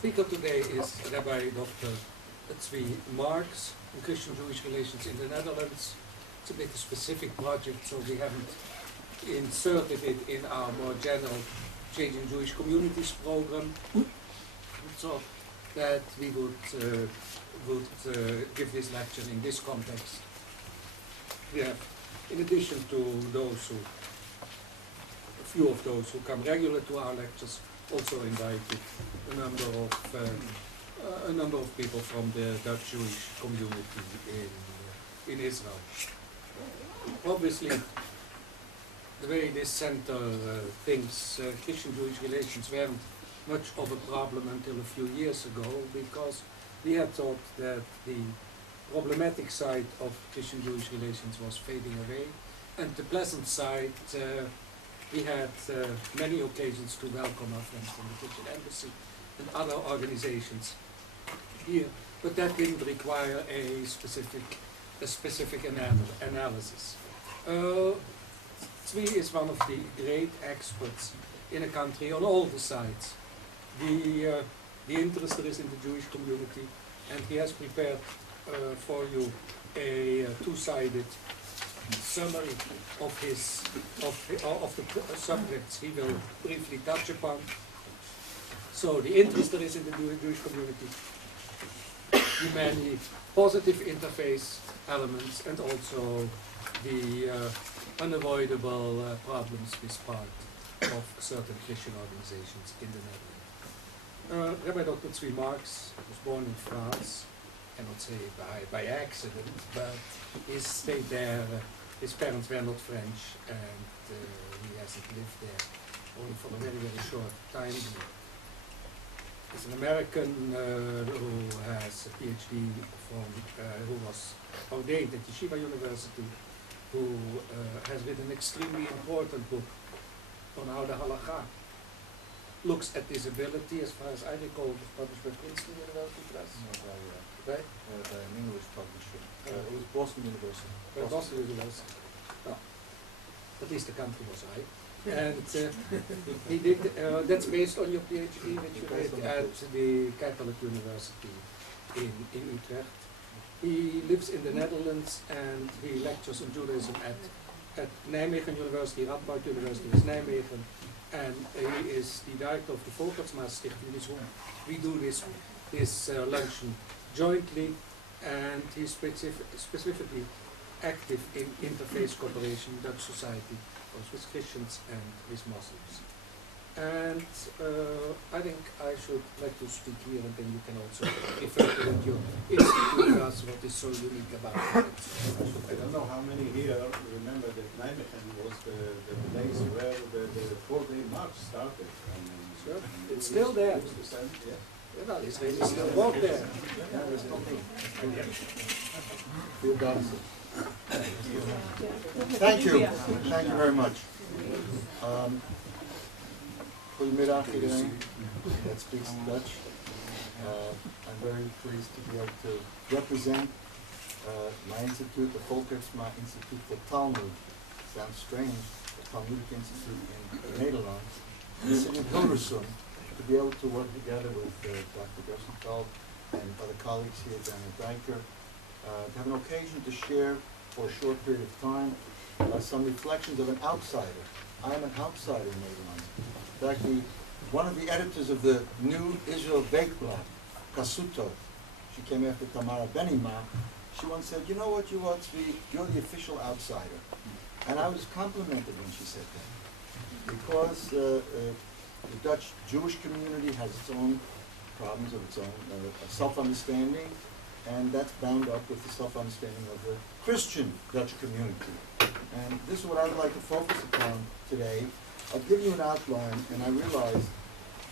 speaker today is Rabbi Dr. Tzvi Marx on Christian-Jewish relations in the Netherlands. It's a bit a specific project, so we haven't inserted it in our more general Changing Jewish Communities program. So that we would give this lecture in this context. We have, in addition to those a few of those who come regular to our lectures, also invited a number of people from the Dutch Jewish community in Israel. Obviously, the way this center thinks, Christian-Jewish relations weren't much of a problem until a few years ago, because we had thought that the problematic side of Christian-Jewish relations was fading away, and the pleasant side, we had many occasions to welcome our friends from the Christian Embassy and other organizations here, but that didn't require a specific analysis. Tzvi is one of the great experts in a country on all the sides. The interest is in the Jewish community, and he has prepared for you a two-sided summary of the subjects he will briefly touch upon. So the interest there is in the Jewish community, the many positive interface elements, and also the unavoidable problems with part of certain Christian organizations in the Netherlands. Rabbi Dr. Tzvi Marx was born in France. I cannot say by accident, but he stayed there. His parents were not French, and he hasn't lived there only for a very, very short time. He's an American who has a Ph.D. who was ordained at Yeshiva University, who has written an extremely important book on how the halakha looks at disability, as far as I recall, it was published by Princeton University Press. Right? An English publisher. It was Boston University. Boston University. Oh. At least the country was right. And he did, that's based on your Ph.D. which you did at the Catholic University in Utrecht. He lives in the Netherlands, and he lectures on Judaism at Nijmegen University, Radboud University in Nijmegen, and he is the director of the Folkertsma Stichting, with whom we do this luncheon jointly, and he's specifically active in interfaith cooperation, Dutch society, both with Christians and with Muslims. And I think I should let you speak here, and then you can also refer to what your institute does, what is so unique about it. I don't know how many here remember that Nijmegen was the place where the Tzvi Marx started. Sure. It's still there. Yeah. Well, Israelis still walk there. Thank you. Thank you very much. Goedemiddag iedereen that speaks Dutch. I'm very pleased to be able to represent my institute, the Folkertsma Institute for Talmud. Sounds strange, the Talmudic Institute in the Netherlands, in the city of Hilversum, to be able to work together with Dr. Gersenthal and other colleagues here, Daniel Dijker, to have an occasion to share for a short period of time some reflections of an outsider. I am an outsider in Nederland. In fact, one of the editors of the New Israel Weekblad, Kasuto, she came after Tamara Benima, she once said, you know what you are, Tzvi, you're the official outsider. And I was complimented when she said that, because the Dutch Jewish community has its own problems of its own, self-understanding, and that's bound up with the self-understanding of the Christian Dutch community. And this is what I would like to focus upon today. I'll give you an outline, and I realize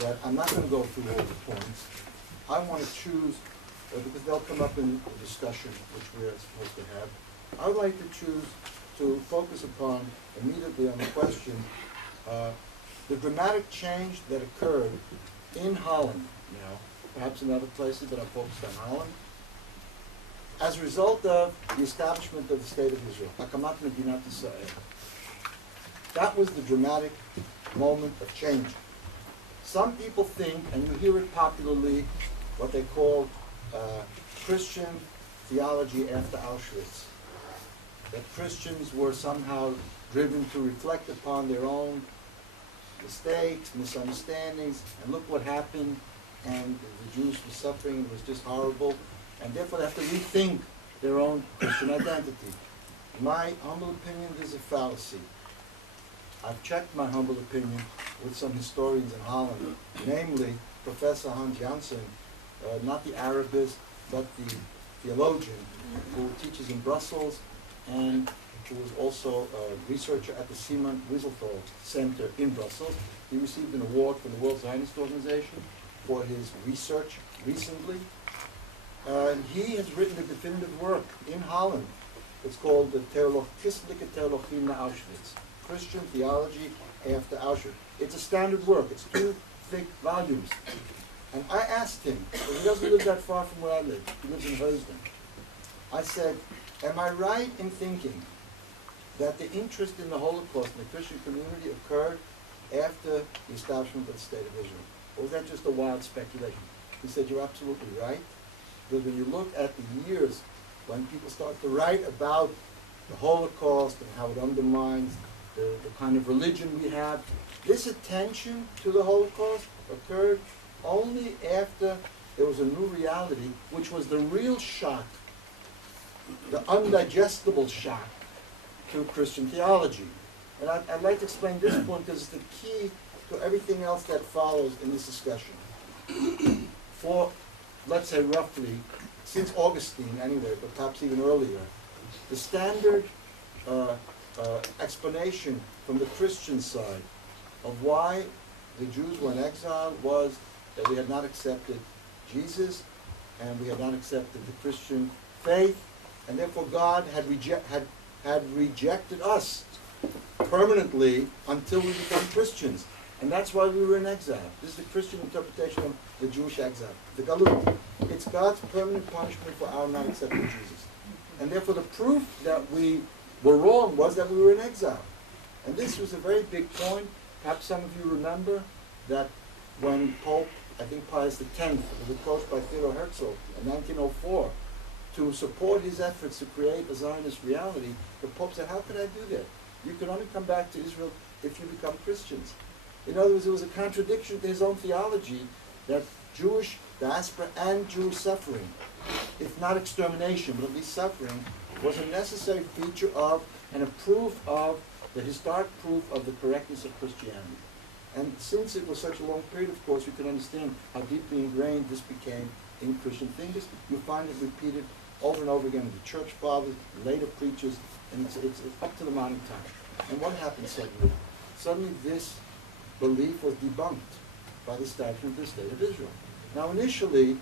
that I'm not going to go through all the points. I want to choose, because they'll come up in the discussion, which we're supposed to have. I would like to choose to focus upon, immediately on the question, the dramatic change that occurred in Holland, perhaps in other places, but I'm focused on Holland, as a result of the establishment of the State of Israel. Hakamat Medinat Israel. That was the dramatic moment of change. Some people think, and you hear it popularly, what they call Christian theology after Auschwitz. That Christians were somehow driven to reflect upon their own mistakes, misunderstandings, and look what happened, and the Jews were suffering, it was just horrible, and therefore they have to rethink their own Christian identity. In my humble opinion, this is a fallacy. I've checked my humble opinion with some historians in Holland, namely Professor Hans Janssen, not the Arabist, but the theologian who teaches in Brussels and who was also a researcher at the Simon Wiesenthal Center in Brussels. He received an award from the World Zionist Organization for his research recently. He has written a definitive work in Holland. It's called the Christelijke Theologie na Auschwitz, Christian Theology After Auschwitz. It's a standard work. It's 2 thick volumes. And I asked him, because he doesn't live that far from where I live. He lives in Heusden. I said, am I right in thinking that the interest in the Holocaust in the Christian community occurred after the establishment of the State of Israel? Or was that just a wild speculation? He said, you're absolutely right. Because when you look at the years when people start to write about the Holocaust and how it undermines the kind of religion we have, this attention to the Holocaust occurred only after there was a new reality, which was the real shock, the undigestible shock to Christian theology. And I'd like to explain this point because it's the key to everything else that follows in this discussion. For, let's say roughly, since Augustine anyway, but perhaps even earlier, the standard explanation from the Christian side of why the Jews were in exile was that we had not accepted Jesus and we had not accepted the Christian faith, and therefore God had rejected us permanently until we become Christians. And that's why we were in exile. This is the Christian interpretation of the Jewish exile. The Galut. It's God's permanent punishment for our not accepting Jesus. And therefore the proof that we were wrong was that we were in exile. And this was a very big point. Perhaps some of you remember that when Pope, I think Pius X, was approached by Theodor Herzl in 1904 to support his efforts to create a Zionist reality, the Pope said, how could I do that? You can only come back to Israel if you become Christians. In other words, it was a contradiction to his own theology that Jewish diaspora and Jewish suffering, if not extermination, but at least suffering, was a necessary feature of and a proof of the historic proof of the correctness of Christianity. And since it was such a long period, of course, you can understand how deeply ingrained this became in Christian thinkers. You find it repeated over and over again in the church fathers, later preachers, and it's up to the modern time. And what happened suddenly? Suddenly this belief was debunked by the establishment of the State of Israel. Now initially,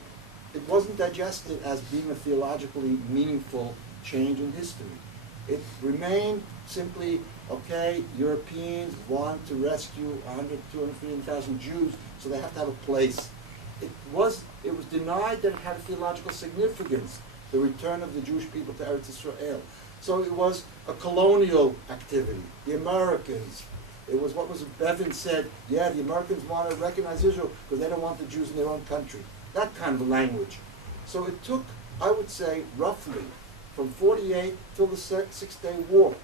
it wasn't digested as being a theologically meaningful change in history. It remained simply, okay, Europeans want to rescue 100, 250,000 Jews, so they have to have a place. It was denied that it had a theological significance, the return of the Jewish people to Eretz Israel. So it was a colonial activity. The Americans, it was what was Bevin said, yeah, the Americans want to recognize Israel because they don't want the Jews in their own country. That kind of language. So it took, I would say, roughly from 48 till the Six-Day War,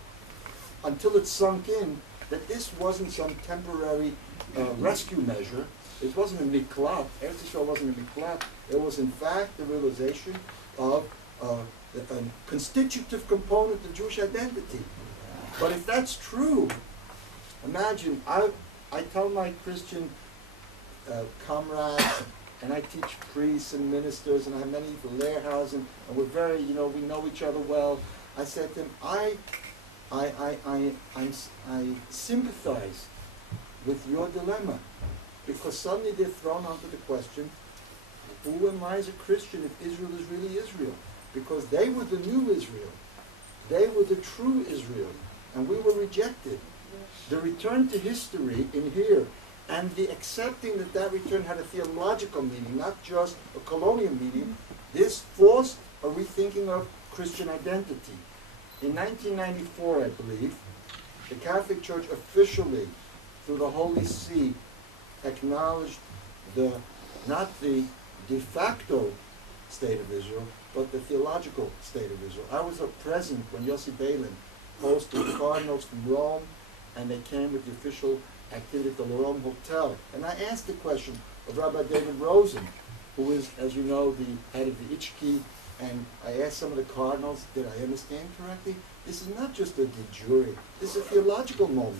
until it sunk in that this wasn't some temporary rescue measure. It wasn't a miklat. Eretz Israel wasn't a miklat. It was, in fact, the realization of a constitutive component of Jewish identity. But if that's true, imagine, I tell my Christian comrades, and I teach priests and ministers, and I have many for Lehrhausen, and we're very, we know each other well. I said to them, I sympathize with your dilemma, because suddenly they're thrown onto the question, who am I as a Christian if Israel is really Israel? Because they were the new Israel. They were the true Israel, and we were rejected. The return to history in here, and the accepting that that return had a theological meaning, not just a colonial meaning, this forced a rethinking of Christian identity. In 1994, I believe, the Catholic Church officially, through the Holy See, acknowledged not the de facto state of Israel, but the theological state of Israel. I was present when Yossi Beilin hosted cardinals from Rome, and they came with the official activity at the Rome Hotel. And I asked the question of Rabbi David Rosen, who is, as you know, the head of the Ichki, and I asked some of the cardinals, did I understand correctly? This is not just a de jure, this is a theological moment.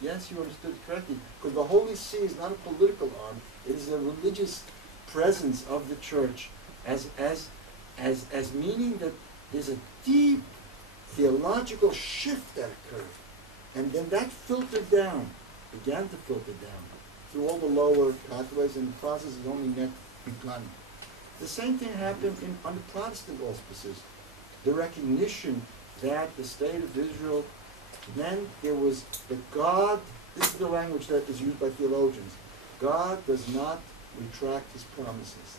Yes, you understood correctly, because the Holy See is not a political arm, it is a religious presence of the church as meaning that there's a deep theological shift that occurred. And then that filtered down, began to filter down through all the lower pathways, and the process is only yet begun. The same thing happened on the Protestant auspices. The recognition that the state of Israel meant there was that God, this is the language that is used by theologians, God does not retract his promises.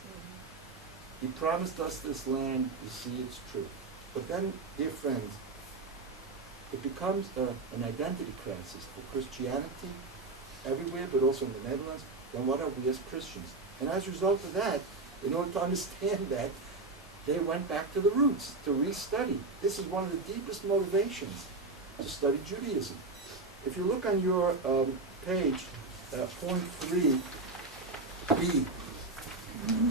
He promised us this land, you see it's true. But then, dear friends, it becomes an identity crisis for Christianity everywhere, but also in the Netherlands. Then what are we as Christians? And as a result of that, in order to understand that, they went back to the roots, to restudy. This is one of the deepest motivations to study Judaism. If you look on your page, point 3b,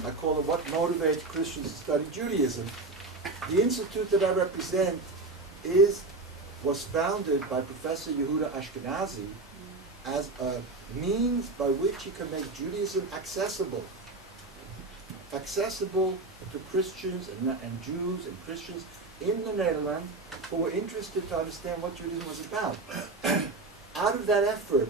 I call it What Motivates Christians to Study Judaism. The institute that I represent was founded by Professor Yehuda Ashkenazi as a means by which he can make Judaism accessible to Christians and Jews and Christians in the Netherlands who were interested to understand what Judaism was about. Out of that effort,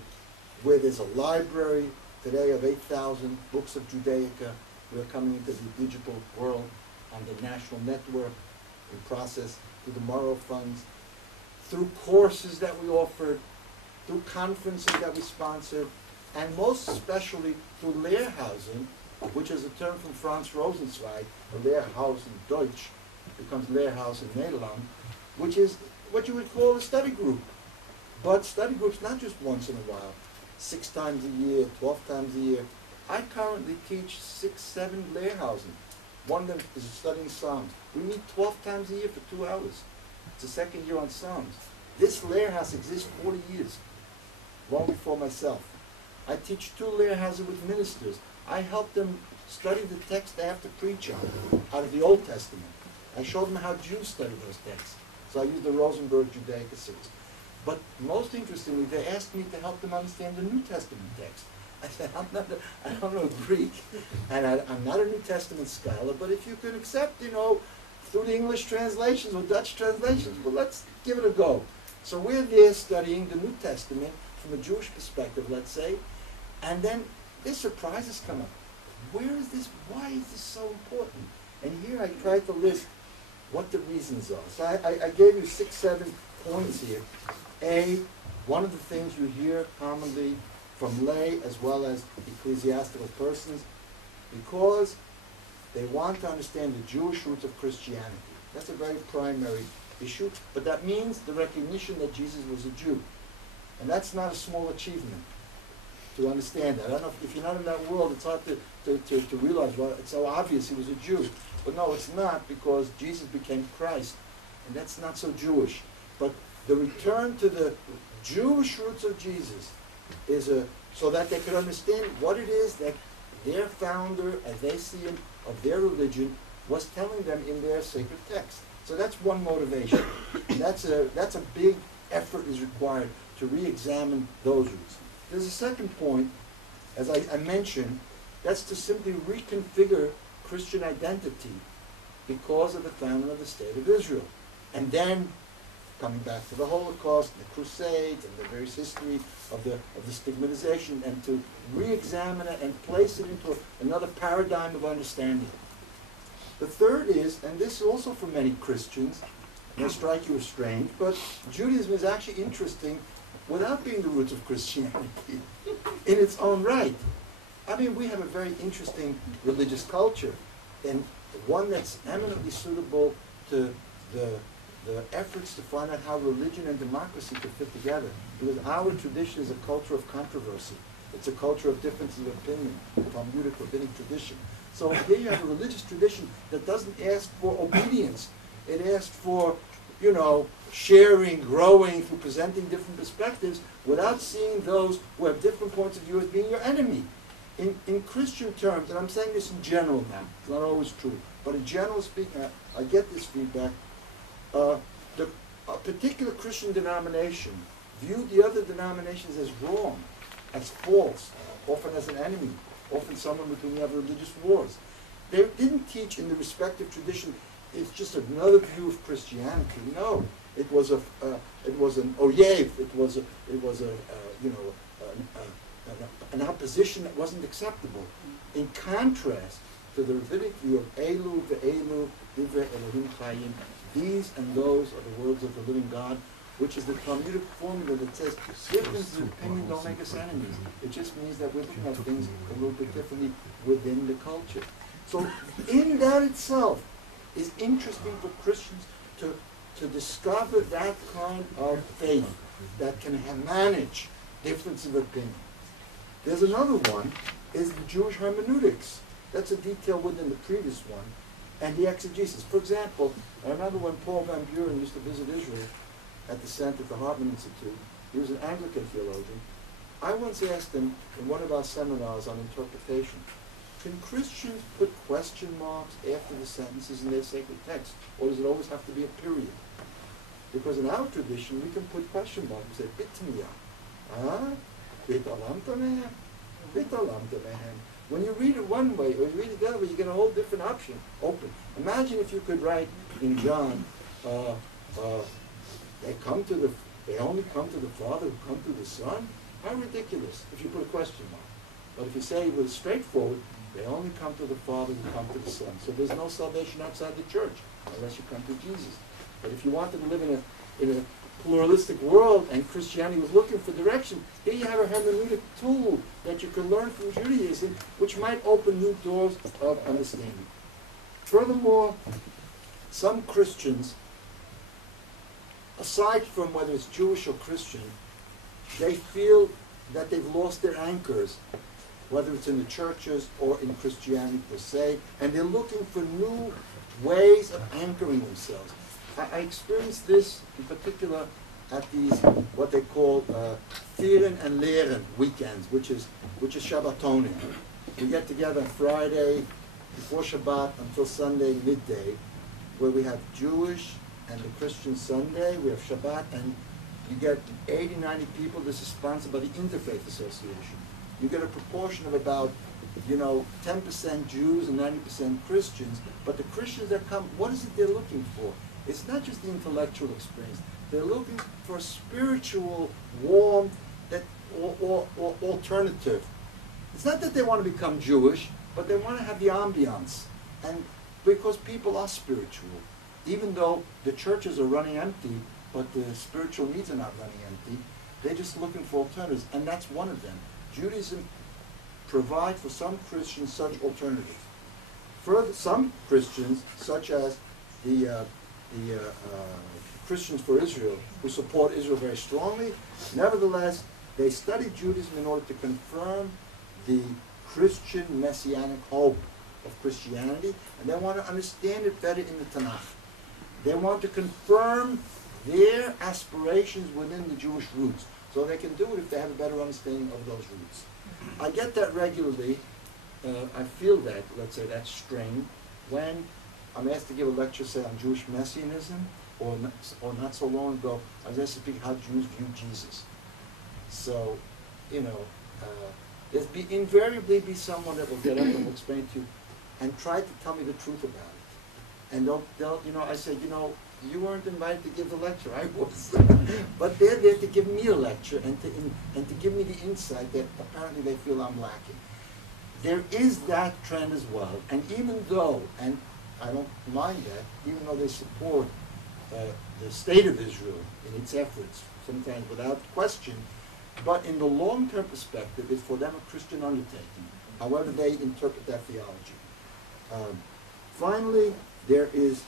where there's a library today of 8,000 books of Judaica, we're coming into the digital world on the national network in process, through the Morrow funds, through courses that we offered, through conferences that we sponsored, and most especially through Lehrhausen, which is a term from Franz Rosenzweig, Lehrhaus in Deutsch, becomes Lehrhaus in Nederland, which is what you would call a study group. But study groups not just once in a while, 6 times a year, 12 times a year. I currently teach 6, 7 Lehrhausen. One of them is studying Psalms. We meet 12 times a year for 2 hours. It's the second year on Psalms. This Lehrhaus exists 40 years, long before myself. I teach 2 Lehrhausen with ministers. I help them study the text they have to preach on, out of the Old Testament. I show them how Jews study those texts. So I use the Rosenberg Judaica series. But most interestingly, they asked me to help them understand the New Testament text. I said, I don't know Greek, and I'm not a New Testament scholar, but if you can accept, through the English translations or Dutch translations, well, let's give it a go. So we're there studying the New Testament from a Jewish perspective, let's say, and then there's surprises come up. Where is this? Why is this so important? And here I tried to list what the reasons are. So I gave you 6, 7 points here. A, one of the things you hear commonly from lay as well as ecclesiastical persons, because they want to understand the Jewish roots of Christianity. That's a very primary issue, but that means the recognition that Jesus was a Jew. And that's not a small achievement to understand that. I don't know if you're not in that world, it's hard to realize, well, it's so obvious he was a Jew. But no, it's not, because Jesus became Christ, and that's not so Jewish. But the return to the Jewish roots of Jesus is so that they could understand what it is that their founder, as they see him, of their religion, was telling them in their sacred text. So that's one motivation. That's a big effort is required to re-examine those roots. There's a second point, as I mentioned, that's to simply reconfigure Christian identity because of the founding of the State of Israel. And then, coming back to the Holocaust, the Crusades, and the various history of the stigmatization, and to re-examine it and place it into another paradigm of understanding. The third is, and this is also for many Christians, may strike you as strange, but Judaism is actually interesting without being the roots of Christianity in its own right. I mean, we have a very interesting religious culture, and one that's eminently suitable to the efforts to find out how religion and democracy could fit together. Because our tradition is a culture of controversy. It's a culture of differences of opinion, Talmudic rabbinic tradition. So here you have a religious tradition that doesn't ask for obedience. It asks for, you know, sharing, growing through presenting different perspectives without seeing those who have different points of view as being your enemy. In Christian terms, and I'm saying this in general now, it's not always true, but in general speaking, I get this feedback, a particular Christian denomination viewed the other denominations as wrong, as false, often as an enemy, often someone with whom you have religious wars. They didn't teach in the respective tradition, it's just another view of Christianity. No, it was an oyev, it was an opposition that wasn't acceptable. In contrast to the rabbinic view of Elu ve'elu divrei Elohim chayim, these and those are the words of the living God, which is the Talmudic formula that says differences of opinion don't make us enemies. It just means that we're looking at things a little bit differently within the culture. So in that itself is interesting for Christians to discover that kind of faith that can manage differences of opinion. There's another one, is the Jewish hermeneutics. That's a detail within the previous one. And the exegesis. For example, I remember when Paul Van Buren used to visit Israel at the center at the Hartman Institute. He was an Anglican theologian. I once asked him in one of our seminars on interpretation, can Christians put question marks after the sentences in their sacred text? Or does it always have to be a period? Because in our tradition, we can put question marks and say, bitmiya. When you read it one way or you read it the other way, you get a whole different option open. Imagine if you could write in John, they only come to the Father who come to the Son. How ridiculous if you put a question mark. But if you say it was straightforward, they only come to the Father who come to the Son. So there's no salvation outside the church unless you come to Jesus. But if you wanted to live in a pluralistic world and Christianity was looking for direction, here you have a hermeneutic tool that you can learn from Judaism, which might open new doors of understanding. Furthermore, some Christians, aside from whether it's Jewish or Christian, they feel that they've lost their anchors, whether it's in the churches or in Christianity per se, and they're looking for new ways of anchoring themselves. I experienced this in particular at these, what they call Vieren and Lehren weekends, which is Shabbatonim. We get together on Friday before Shabbat until Sunday midday, where we have Jewish and the Christian Sunday, we have Shabbat, and you get 80, 90 people. This is sponsored by the Interfaith Association. You get a proportion of about, 10% Jews and 90% Christians, but the Christians that come, what is it they're looking for? It's not just the intellectual experience. They're looking for spiritual warmth or alternative. It's not that they want to become Jewish, but they want to have the ambiance. And because people are spiritual, even though the churches are running empty, but the spiritual needs are not running empty, they're just looking for alternatives, and that's one of them. Judaism provides for some Christians such alternatives. Further, some Christians, such as the Christians for Israel, who support Israel very strongly, nevertheless, they study Judaism in order to confirm the Christian messianic hope of Christianity, and they want to understand it better in the Tanakh. They want to confirm their aspirations within the Jewish roots, so they can do it if they have a better understanding of those roots. I get that regularly. I feel that, let's say, that strain when I'm asked to give a lecture, say, on Jewish messianism, or not so long ago, I was asked to speak how Jews view Jesus. So, there's invariably be someone that will get up and will explain to you and try to tell me the truth about it. And I say, you weren't invited to give the lecture, I was. But they're there to give me a lecture and to give me the insight that apparently they feel I'm lacking. There is that trend as well, and even though, and I don't mind that, even though they support the state of Israel in its efforts, sometimes without question, but in the long-term perspective, it's for them a Christian undertaking, however they interpret that theology. Finally, there is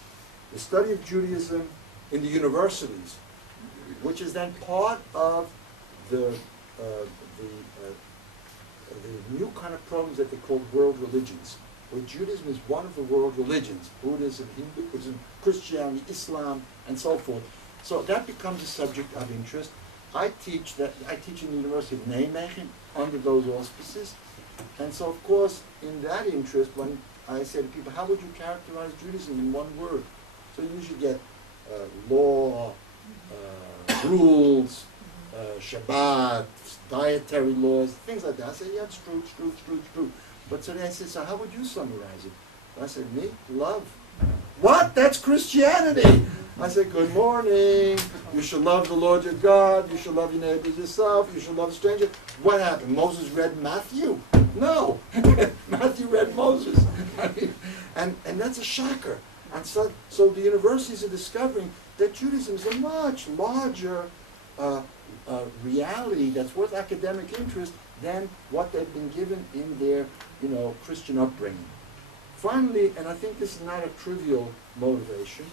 the study of Judaism in the universities, which is then part of the the new kind of programs that they call world religions, where Judaism is one of the world religions, Buddhism, Hinduism, Christianity, Islam, and so forth. So that becomes a subject of interest. I teach in the University of Nijmegen under those auspices. And so, of course, in that interest, when I say to people, how would you characterize Judaism in one word? So you usually get law, rules, Shabbat, dietary laws, things like that. I say, yeah, it's true. But so they say, so how would you summarize it? I said, me? Love. What? That's Christianity. I said, good morning. You should love the Lord your God. You should love your neighbor as yourself. You should love a stranger. What happened? Moses read Matthew? No. Matthew read Moses. and that's a shocker. And so the universities are discovering that Judaism is a much larger reality that's worth academic interest than what they've been given in their, Christian upbringing. Finally, and I think this is not a trivial motivation,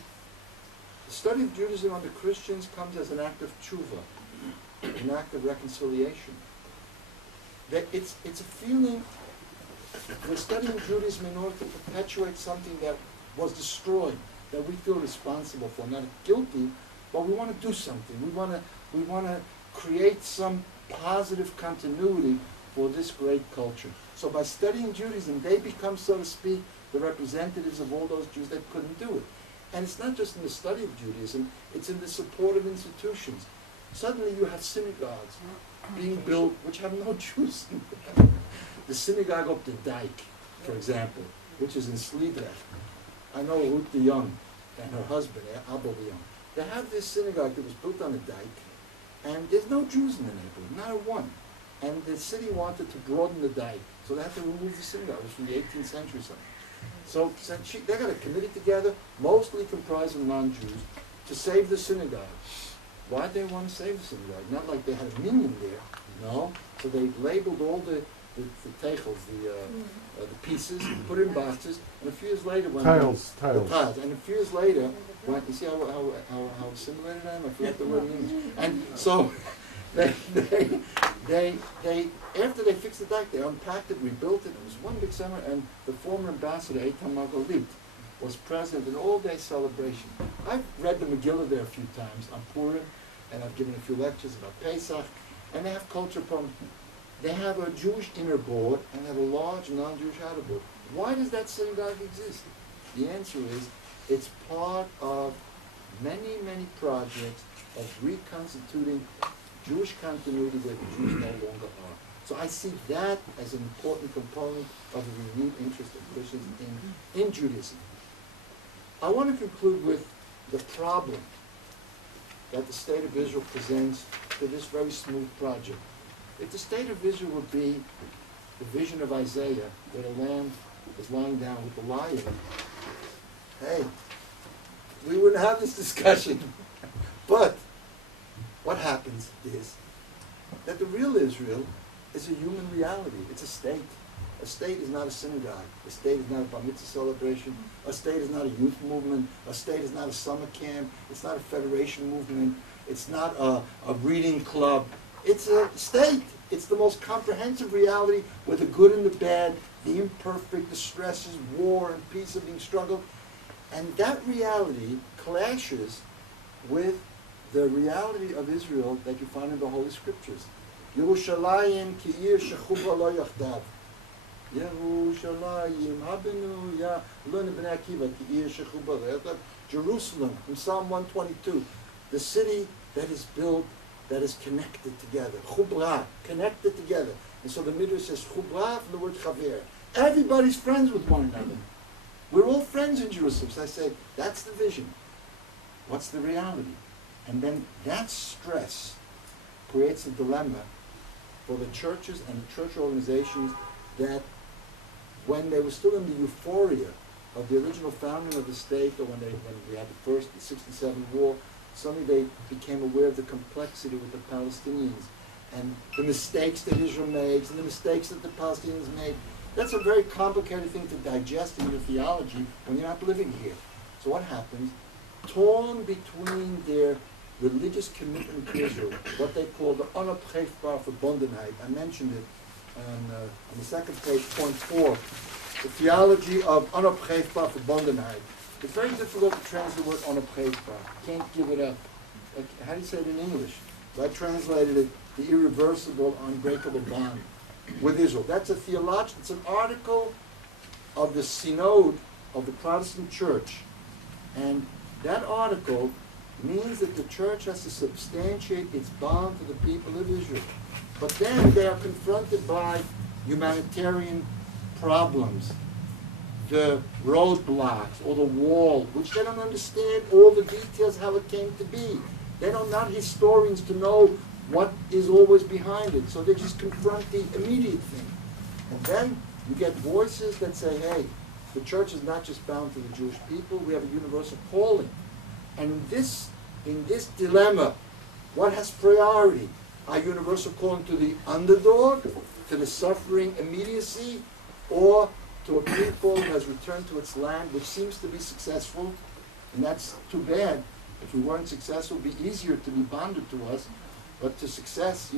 the study of Judaism under Christians comes as an act of tshuva, an act of reconciliation. That it's a feeling, we're studying Judaism in order to perpetuate something that was destroyed, that we feel responsible for, not guilty, but we want to do something. We want to create some positive continuity for this great culture. So by studying Judaism, they become, so to speak, the representatives of all those Jews that couldn't do it. And it's not just in the study of Judaism, it's in the support of institutions. Suddenly you have synagogues being built which have no Jews in them. The synagogue up the dike, for example, which is in Sliedrecht. I know Ruth de Young and her husband, Abba de Young. They have this synagogue that was built on a dike, and there's no Jews in the neighborhood, not a one. And the city wanted to broaden the dike, so they had to remove the synagogue. It was from the 18th century or something. So they got a committee together, mostly comprised of non-Jews, to save the synagogue. Why did they want to save the synagogue? Not like they had a minion there, no. So they labeled all the techels, the pieces, put it in boxes, and a few years later, when tiles, and a few years later, when you see how assimilated I am, I forgot the word in English. And so they after they fixed the dike, they unpacked it, rebuilt it. It was one big summer, and the former ambassador Eitan Margalit was present at an all-day celebration. I've read the Megillah there a few times on Purim, and I've given a few lectures about Pesach, and they have culture programs. They have a Jewish inner board and have a large non-Jewish outer board. Why does that synagogue exist? The answer is it's part of many, many projects of reconstituting Jewish continuity where the Jews no longer are. So I see that as an important component of the renewed interest of Christians in Judaism. I want to conclude with the problem that the State of Israel presents to this very smooth project. If the State of Israel would be the vision of Isaiah, where the lamb is lying down with the lion, hey, we wouldn't have this discussion. But what happens is that the real Israel is a human reality. It's a state. A state is not a synagogue. A state is not a bar mitzvah celebration. A state is not a youth movement. A state is not a summer camp. It's not a federation movement. It's not a reading club. It's a state. It's the most comprehensive reality where the good and the bad, the imperfect, the stresses, war and peace are being struggled. And that reality clashes with the reality of Israel that you find in the Holy Scriptures. Yerushalayim ki ir shechuba lo yachdav. Yerushalayim habenu ya lo nebnei Akiva ki ir shechuba lo yachdav. Jerusalem, in Psalm 122, the city that is built, that is connected together. Chubra, connected together. And so the Midrash says chubra from the word chaver. Everybody's friends with one another. We're all friends in Jerusalem. So I say, that's the vision. What's the reality? And then that stress creates a dilemma for the churches and the church organizations that when they were still in the euphoria of the original founding of the state, or when we had the 67 war, suddenly they became aware of the complexity with the Palestinians and the mistakes that Israel makes and the mistakes that the Palestinians made. That's a very complicated thing to digest in your theology when you're not living here. So what happens? Torn between their religious commitment to Israel, what they call the Unapproachable Verbundenheit, I mentioned it, on the second page, point 4, the theology of Unapproachable verbondenheid. It's very difficult to translate the word Unapproachable. Can't give it up. Like, how do you say it in English? I translated it, the irreversible, unbreakable bond with Israel. That's a theological, it's an article of the Synod of the Protestant Church. And that article means that the church has to substantiate its bond to the people of Israel. But then they are confronted by humanitarian problems, the roadblocks or the wall, which they don't understand all the details how it came to be. They are not historians to know what is always behind it. So they just confront the immediate thing. And then you get voices that say, hey, the church is not just bound to the Jewish people, we have a universal calling. And in this dilemma, what has priority? Our universal calling to the underdog, to the suffering immediacy, or to a people that has returned to its land, which seems to be successful, and that's too bad. If we weren't successful, it would be easier to be bonded to us. But to success,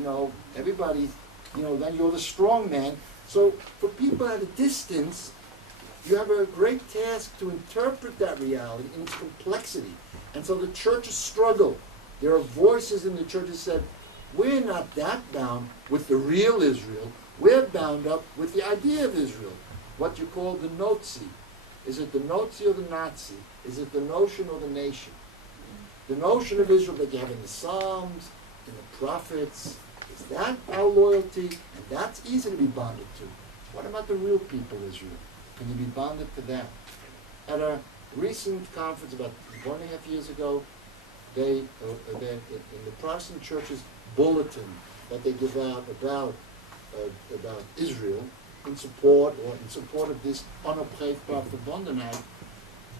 everybody, then you're the strong man. So for people at a distance, you have a great task to interpret that reality in its complexity. And so the churches struggle. There are voices in the church that said, we're not that bound with the real Israel. We're bound up with the idea of Israel, what you call the Nozi. Is it the Nozi or the Nazi? Is it the notion or the nation? The notion of Israel that you have in the Psalms, in the prophets, is that our loyalty? And that's easy to be bonded to. What about the real people, Israel? Can you be bonded to them? At a recent conference about 1.5 years ago, they in the Protestant church's bulletin that they give out about Israel in support of this Unapproachable verbondenheid,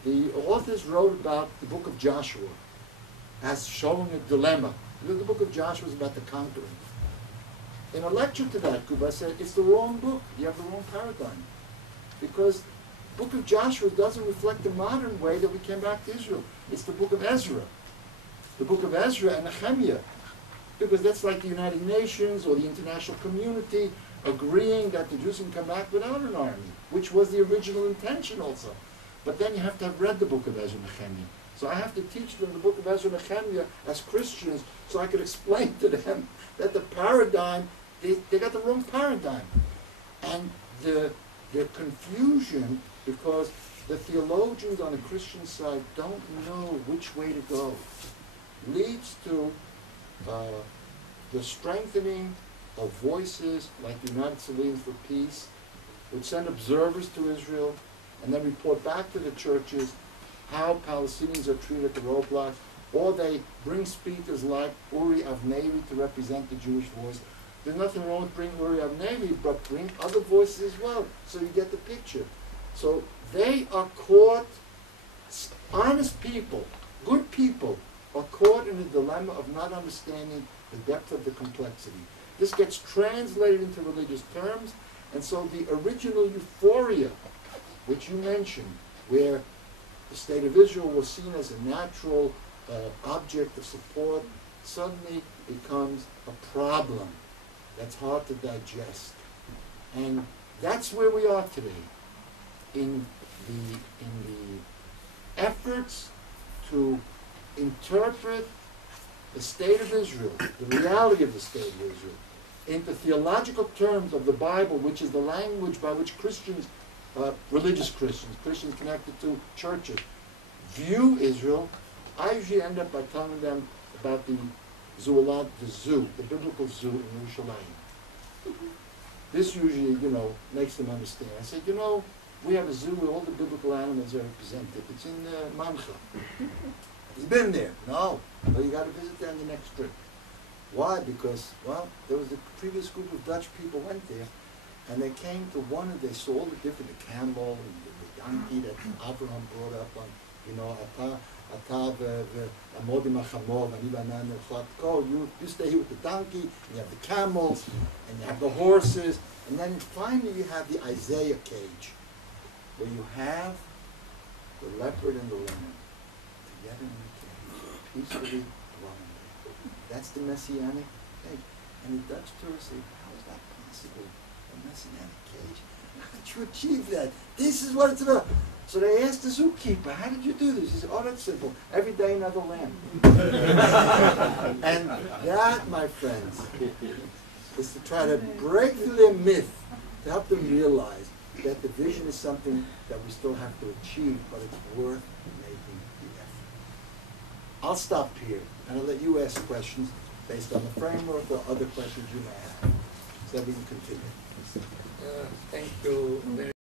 the authors wrote about the book of Joshua as showing a dilemma. The book of Joshua is about the conquering. In a lecture to that group, I said, it's the wrong book. You have the wrong paradigm. Because the book of Joshua doesn't reflect the modern way that we came back to Israel. It's the book of Ezra. The book of Ezra and Nehemiah. Because that's like the United Nations or the international community agreeing that the Jews can come back without an army, which was the original intention also. But then you have to have read the book of Ezra and Nehemiah. So I have to teach them the book of Ezra and Nehemiah as Christians so I could explain to them that the paradigm, they got the wrong paradigm. And the confusion, because the theologians on the Christian side don't know which way to go, leads to the strengthening of voices like the United Civilians for Peace, which send observers to Israel and then report back to the churches how Palestinians are treated at the roadblocks, or they bring speakers like Uri Avnevi to represent the Jewish voice. There's nothing wrong with bringing Uri Avnevi, but bring other voices as well, so you get the picture. So they are caught, honest people, good people, are caught in a dilemma of not understanding the depth of the complexity. This gets translated into religious terms, and so the original euphoria, which you mentioned, where the state of Israel was seen as a natural object of support, suddenly becomes a problem that's hard to digest. And that's where we are today, in the efforts to interpret the state of Israel, the reality of the state of Israel, into theological terms of the Bible, which is the language by which Christians, religious Christians connected to churches, view Israel. I usually end up by telling them about the zoo, the biblical zoo in Yerushalayim. This usually, makes them understand. I said, we have a zoo where all the biblical animals are represented. It's in Mancha. You've been there? No. Well, you got to visit there on the next trip. Why? Because, there was a previous group of Dutch people went there, and they came to one and they saw all the different, the camel, and the donkey that Abraham brought up on, you stay here with the donkey, and you have the camels, and you have the horses, and then finally you have the Isaiah cage, where you have the leopard and the lamb together in the cage, peacefully dwelling there. That's the messianic cage. And the Dutch tourists say, how is that possible? a Messianic cage. How did you achieve that? This is what it's about. So they asked the zookeeper, how did you do this? He said, oh, that's simple. Every day another lamb. And that, my friends, is to try to break through their myth, to help them realize that the vision is something that we still have to achieve, but it's worth making the effort. I'll stop here, and I'll let you ask questions based on the framework or other questions you may have, so that we can continue. Thank you very